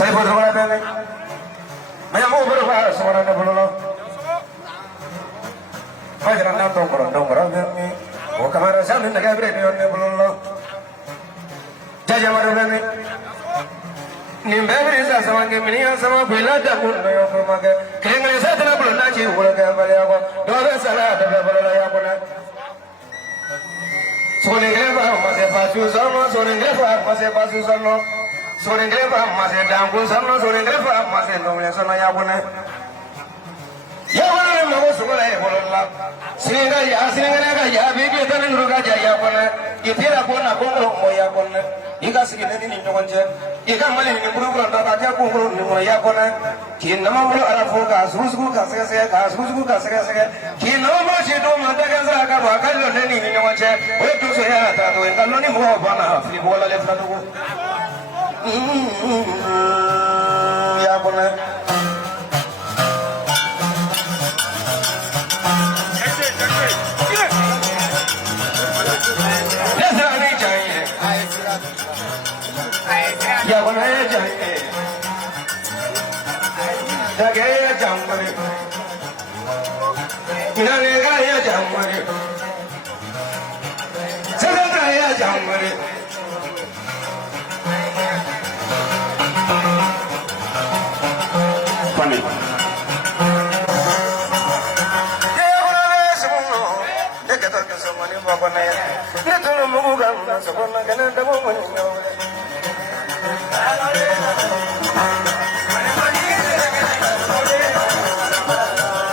Saya berdoa balik. Mayamu berdoa seorang belum. Fajar nanti orang demi. Oh kamera saya minta kau beri dia belum. Jaja baru beri. Nimba beri saya sama kemini sama bila dapur saya permakai. Keringan saya tidak belum nanti ulah kembali aku. Doa salah tidak boleh lagi aku nak. Soalnya kenapa masih pasu sama, soalnya kenapa masih pasu sama, soalnya kenapa masih dangkul sama, soalnya kenapa masih dongeng sama ya pun. Ya mana mau sekolah ya bolehlah. Sehingga ya bibi tangan ruga jaya pun. Itira pun aku mau ya pun. Ika segini ini nyokan je. Ika malah ini buru-buru tak ada aku buru nyokan ya pun. Kini nama buru arah fuka, susu kasih. Kini nama situ mata kan saya akan bakal ini nyokan je. Oh tu saya tak tahu. Kalau ni mau apa nak? Free bola lepas tu. Ya pun. Ya bana ya jahe, dagay ya jamari, inane ga ya jamari, saga ga ya jamari, kena damu meninggal.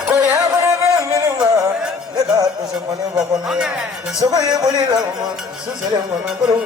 Koya berapa minumma, dekat bersama bakon. Supaya boleh lama, susah mana perlu.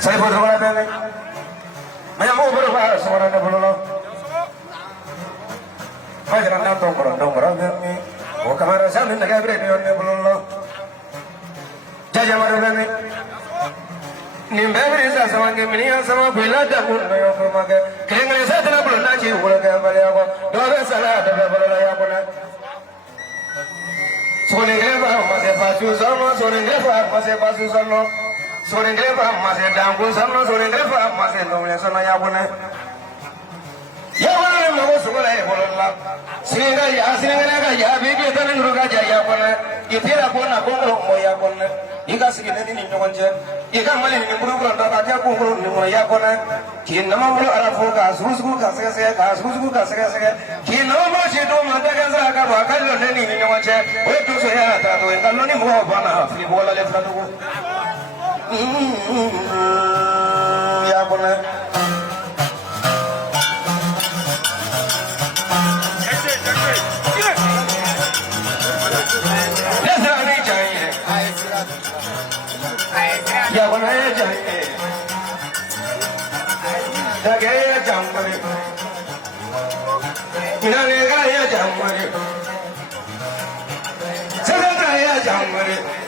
Saya berdoa dengan menyambut berdoa suaranya belum. Fajaran dan tongkrong kami. Oh kamar saya ni negara berani belum. Jaja marugani. Nimberi sa sama ke miniya sama bila dah pun bayo permaga. Kengen saya telah belum naji ulah kembali aku. Doa salah ada berapa ya pun. Sonengrepa masih pasu sama sonengrepa masih pasu sama. Sonengrepa masih dangkul sama sonengrepa masih nomor sana ya pun. Ya mana mau sekolah ya pun lah. Sehingga ya bibi tanah nuruga jaya pun. Itira pun aku mau ya pun. Ika segini ini nyonje. Ika malah ini buru-buru tak ada aku buru ni ya pun. Kini nama buru Arab kasus kasih. Kini nama situ mata kan saya kalau kalau ni nyonje. Itu saya tak tahu. Kalau ni mau apa nak? Free bola lepas tu. Ya pun. Ya pun ayah jahit, dagaya jamari, minalnya ayah jamari, sedang ayah jamari.